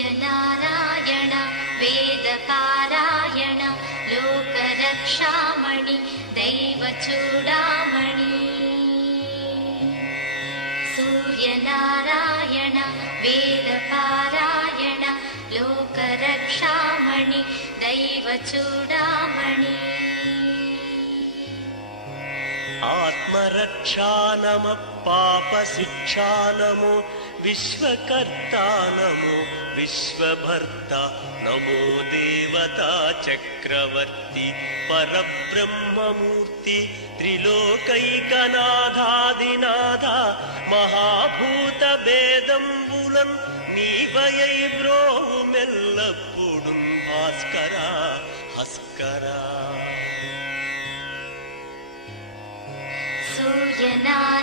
नारायण वेदपारायण लोकरक्षामणि दैवचूडामणि सूर्यनारायण वेदपारायण लोकरक्षामणि दैवचूडामणि आत्मरक्षा नमः पापशिक्षा नमो विश्वकर्ता नमो विश्वभर्ता नमो देवता चक्रवर्ती परब्रह्ममूर्ति त्रिलोकैकनाथादिनाथा महाभूतभेदंबुलं नीवयै ब्रोहुमेल्लप्पुडुं भास्करा हस्करा सूर्यनारायण